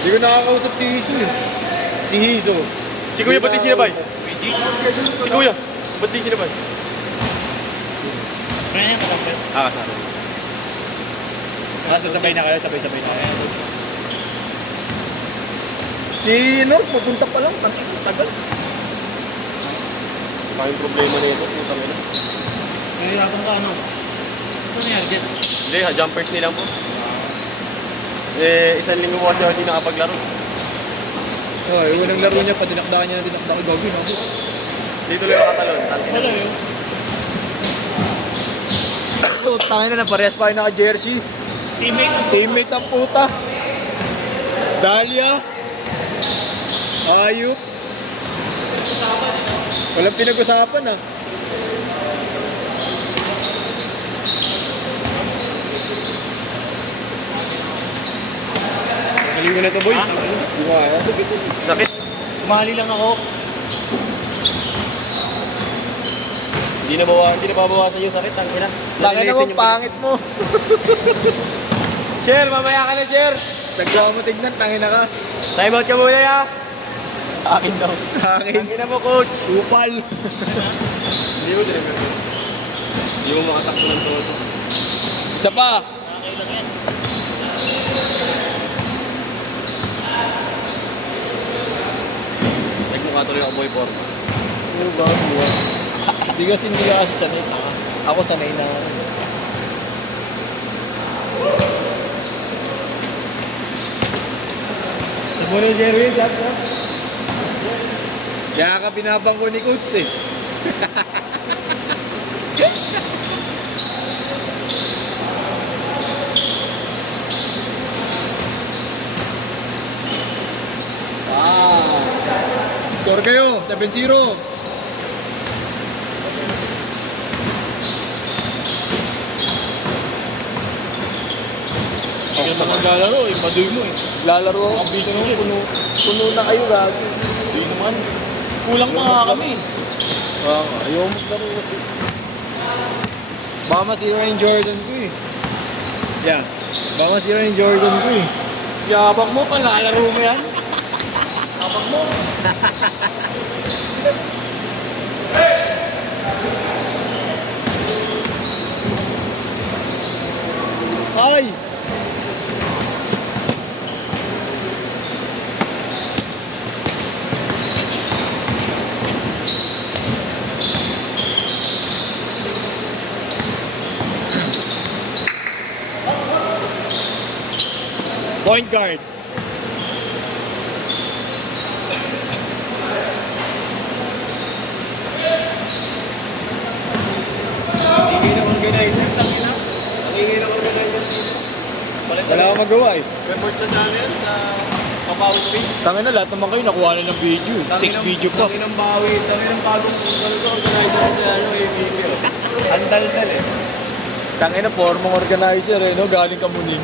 Hindi ko nakakausap si Hiso eh. Si Hiso. Si Kuya, ba't di sinabay? Si Kuya, ba't di sinabay? Kasama. Sasabay na kayo, sabay-sabay na kayo. Si pupunta pa lang, tagal. Maraming problema na ito, putang ina. Nahihirapan ka ano? Ito na yan, Jet. Hindi, jumpers nilang po. Isang linggo po kasi ako hindi nakapaglaro. Oh, yung unang laro niya, dinakdakan niya na dinakdakan. Gagawin ako. Dito lang nakatalon. Wala yun. Tangin na, parehas pa kayo naka-jersey. Teammate ang puta. Dahlia. Ayup. Walang pinag-usapan ah. Kaliwa na ito boy. Ha? Sakit. Kumali lang ako. Hindi na babawasan yung sakit, ang ina. Tangin na mo, pangit mo. Sher, mamaya ka na, Sher. Sagwa mo tignan, tangin na ka. Time out ka muna, ya. Akin daw. Tangin. Akin na mo, coach. Upal. Hindi mo din. Hindi mo makatakbo ng todo. Isa pa. Okay lang yan. Nagmukha tuloy ako, boy, por. Ano ba? Hindi kasi sanay na. Ako sanay na. Muna yung Jerry, shot na. Kaya ka binabangko ni Coach eh. Score kayo, 7-0. Hindi naman naglalaro eh. Padoy mo eh. Lalaro ako. Ambito naman eh. Puno na kayo gagi. Hindi naman. Kulang pa nga kami. Ayaw maglaro kasi. Baka masira yung Jordan ko eh. Yeah. Baka masira yung Jordan ko eh. Yabang mo, palalaro mo yan. Yabang mo. Ay! Point guard. Hindi na organizer, tangina. Nangingi na organizer. Wala akong magawa eh. Report na sa akin sa Papawi Space. Tangin na lahat naman kayo nakuha na ng video. 6 video pa. Tanginang bawi, tanginang bagong organizer sa ano, ABB. Ang dal-dal eh. Tangin na formang organizer eh, no? Galing Kamuning.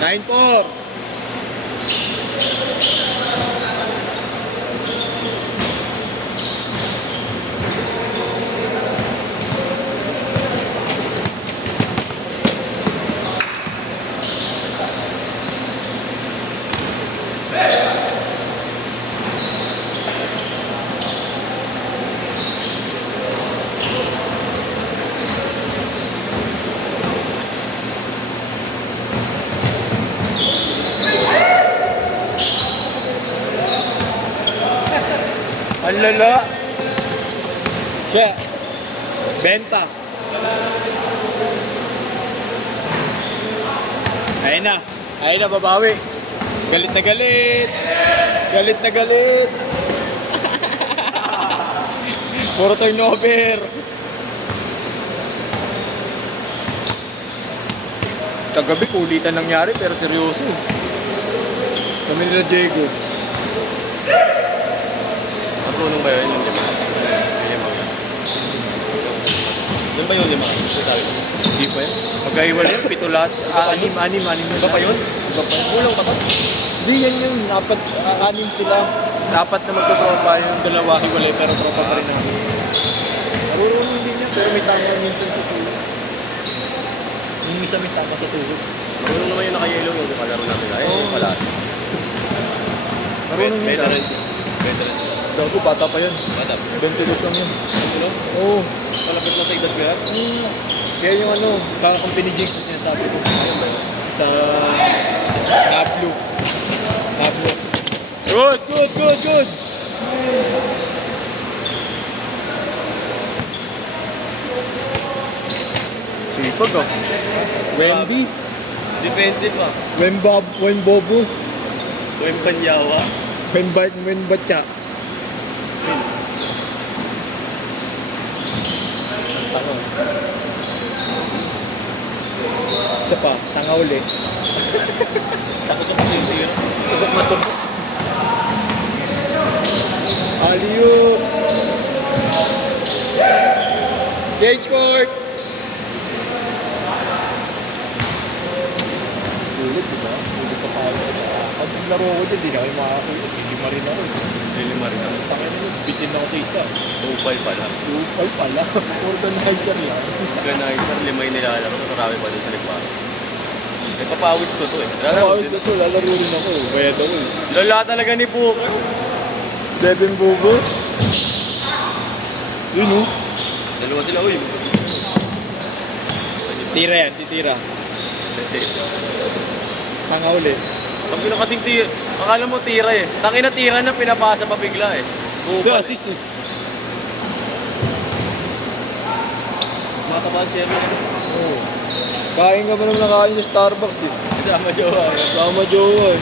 Nine four. Ang lala. Siya. Benta. Ayun na. Ayun na, babawi. Galit na galit. Galit na galit. Puro turnover. Kagabi kulitan nangyari pero seryoso. Kami nila Diego. Marunong ba yun? Hindi ba? Doon ba yun 5? Ito sabi ko. Hindi pa yan. Magkaiwala yan, 7 lahat. Anim. Iba pa yun? Iba pa yun. Kulang pa ba? Hindi yan yun. Dapat 6 sila. Dapat na magtotropa yung dalawa hiwalay pero tropa pa rin namin. Marunong din yan pero may tama minsan sa tulog. Yung isa may tama sa tulog. Marunong naman yung naka-yellow yung kalaro namin. Ay, pala. Marunong yun. Veteran. Veteran. Dago, bata pa yun. Bata. 22 lang yun. Ano? Oo. Malapit na sa edad ko yan? Kaya yung ano, kakakampi ni Jake na sinasabi ko. Ayun ba yun? Sa Nablu. Nablu. Good! Sipag oh. Wemby. Defensive ah. Wembobo. Wembanyawa. Wembatya. Tango. Isa pa, tanga uli. Takot sa pasyente yun. Tusok matusok. Aliyo. Cage court. Ulit, diba? Ulit pa pa ako. Pag naglaro ko dyan, di na kayo makakakulit. Hindi rin ako. Lilima rin ako. Tangin mo, bitin ako sa isa. Upay pala. Upay pala. Organizer lang. Organizer, 5 yung nilalaro. Marami pa din sa likwaro. Eh, papawis ko to eh. Lalaro ko to, lalaro rin ako. Bayad ako eh. Lala talaga ni Book. Devin Bobo. Yun oh. Dalawa sila, uy. Tira yan, titira. Tanga uli. Sabi na kasing tira. Akala mo tira eh. Tangin na tira na pinapasa pa bigla eh. Gusto assist eh. Matabal siya rin. Oo. Kain ka ba naman nakain sa Starbucks eh. Kasama jowa. Sama jowa eh.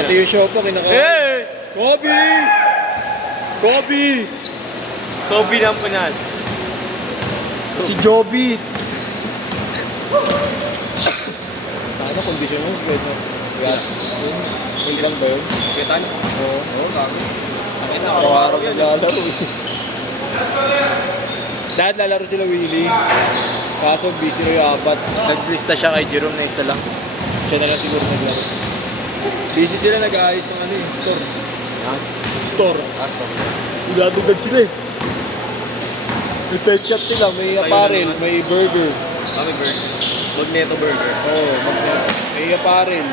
Pati yung shop ko kinakain. Hey! Kobe! Kobe ng Pinas. Si Joby. Ano kondisyon mo? Wait lang ba yun? Kitan? Oo, kami. Akin na, Araw-araw yan. naglalaro eh. Dahil lalaro sila Willie. Kaso busy na yung apat. Naglista siya kay Jerome na isa lang. Siya na lang siguro naglaro. Busy sila nag-aayos ng ano eh, store. Ha? Store. Sorry. Idadugad sila eh. May pet shop sila, may apparel, may burger. Kami burger. Magneto burger. Oo, may apparel.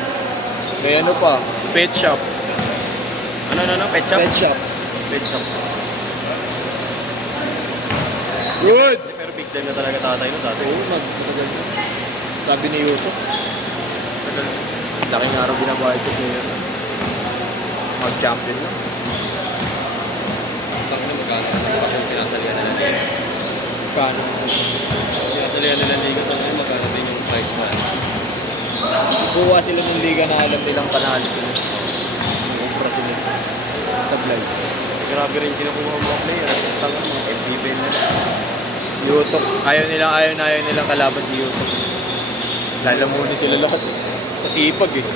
May ano pa, pet shop. Ano? Pet shop? Pet shop. Pet shop. Good! Pero big time na talaga tatay mo dati. Oo, matagal na. Sabi ni Yusuf. Laking araw binabayad sa player. Mag-champion lang. Bakit na magkano? Kasi pinasalihan na ng liga. Kano? Pinasalihan na ng liga. Tapos magkano din yung price man. Buwa sila ng liga na alam nilang panalo sila. Kumpra sila sa vlog. Grabe rin kinukuha mga player. Tanga mo. FGB na lang. Yutok. Ayaw nilang kalaban si Yutok. Lalamunin sila lahat. Masipag eh.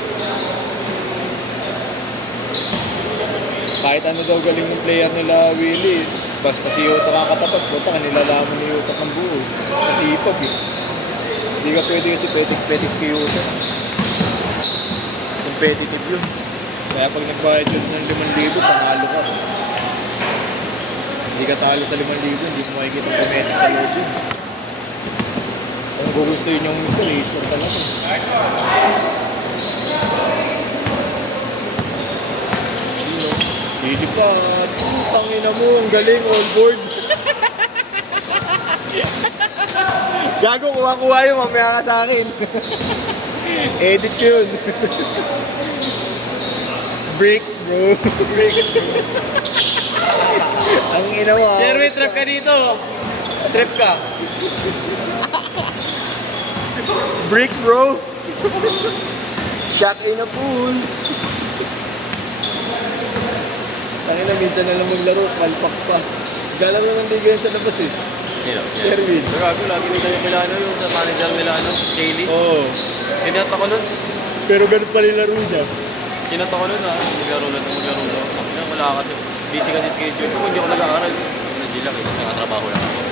Kahit ano daw galing ng player nila Willie, basta si Yutok kakatapat, puta ka nilalamon ni Yutok ng buo. Masipag eh. Hindi ka pwede kasi petiks kay Yutok. Competitive yun. Kaya pag nagbayad yun ng 5,000, panalo ka. Hindi ka talo sa 5,000, hindi mo makikita ang petiks sa loob yun. Kung gusto yun yung gusto, i-score talaga. Hindi pa, tangina mo, ang galing, all board. Gago, kuha yun, mamaya ka sa akin. Edit ko yun. Bricks, bro. Bricks, bro. Ang ina mo, ha? Sir, may trip ka dito. Trip ka. Bricks, bro. Shot in a pool. Tangina, minsan na lang maglaro, kalpak pa. Galang naman di ganyan sa labas eh. Sino? Sherwin. Grabe, lagi nila yung Milano, yung sa manager Milano, Kaylee. Oo. Tinata ko nun. Pero ganun pa rin laro niya. Tinata ko nun maglaro na. Wala kasi. Busy kasi schedule ko. Hindi ako nag-aaral. Hindi lang eh, kasi nakatrabaho lang ako.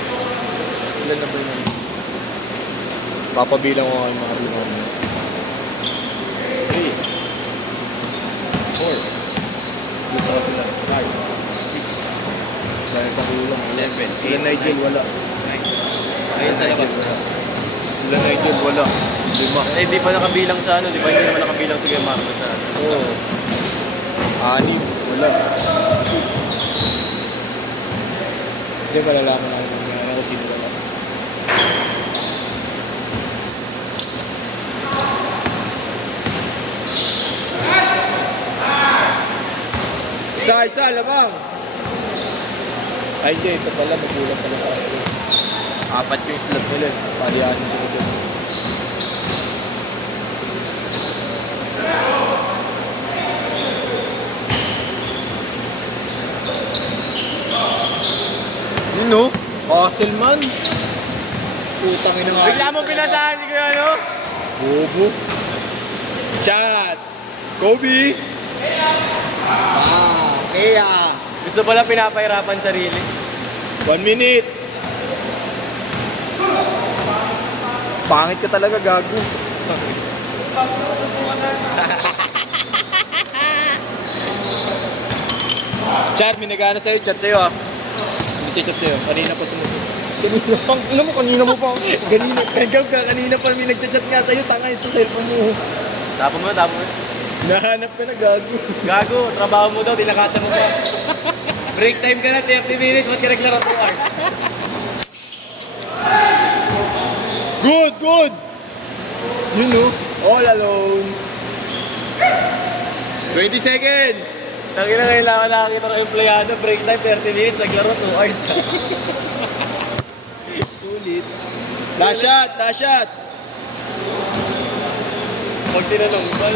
Ilan na ba yun? Papabilang ko kay Mario mamaya. 3, 4, Dito sa kapila. 5, Dahil pakulang. 11, Sila Nigel, wala. 9. Ayun sa labas. Sila Nigel, wala. 5. Eh, di pa nakabilang sa ano, di ba? Hindi naman nakabilang si Kuya Marco sa ano. Oo. 6, wala. Hindi, malalaman namin mamaya kung sino wala. Isa, labang! Ay, hindi. Ito pala, magulang pala sa akin. 4 yung slot nila. Palihanin sila dun. Yun no? Castleman. Putang ina nga. Bigla mo pinasahan si Kuya ano? Bobo. Chat. Kobe. Kaya. Gusto pala pinapahirapan sarili. 1 minute. Pangit ka talaga, gago. Char, may nag-ano sa'yo, chat sa'yo ah. Hindi chat sa'yo, kanina pa sumusunod. Kanina pa, kanina mo pa. Kanina pa may nag-chat nga sa'yo, tanga ito cellphone mo. Tapon mo, tapon mo. Nahanap ka na, gago. Gago, trabaho mo daw, tinakasan mo pa. Break time ka na, 30 minutes, ba't ka naglaro 2 hours? Good! You know, all alone. 20 seconds! Tangina ngayon lang ako nakakita ng empleyado, break time 30 minutes, naglaro 2 hours. Sulit. Last shot! Pag tinanong, ba't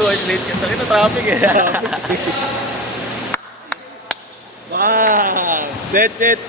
2 hours late ka? Tangina traffic eh. Bang! Set!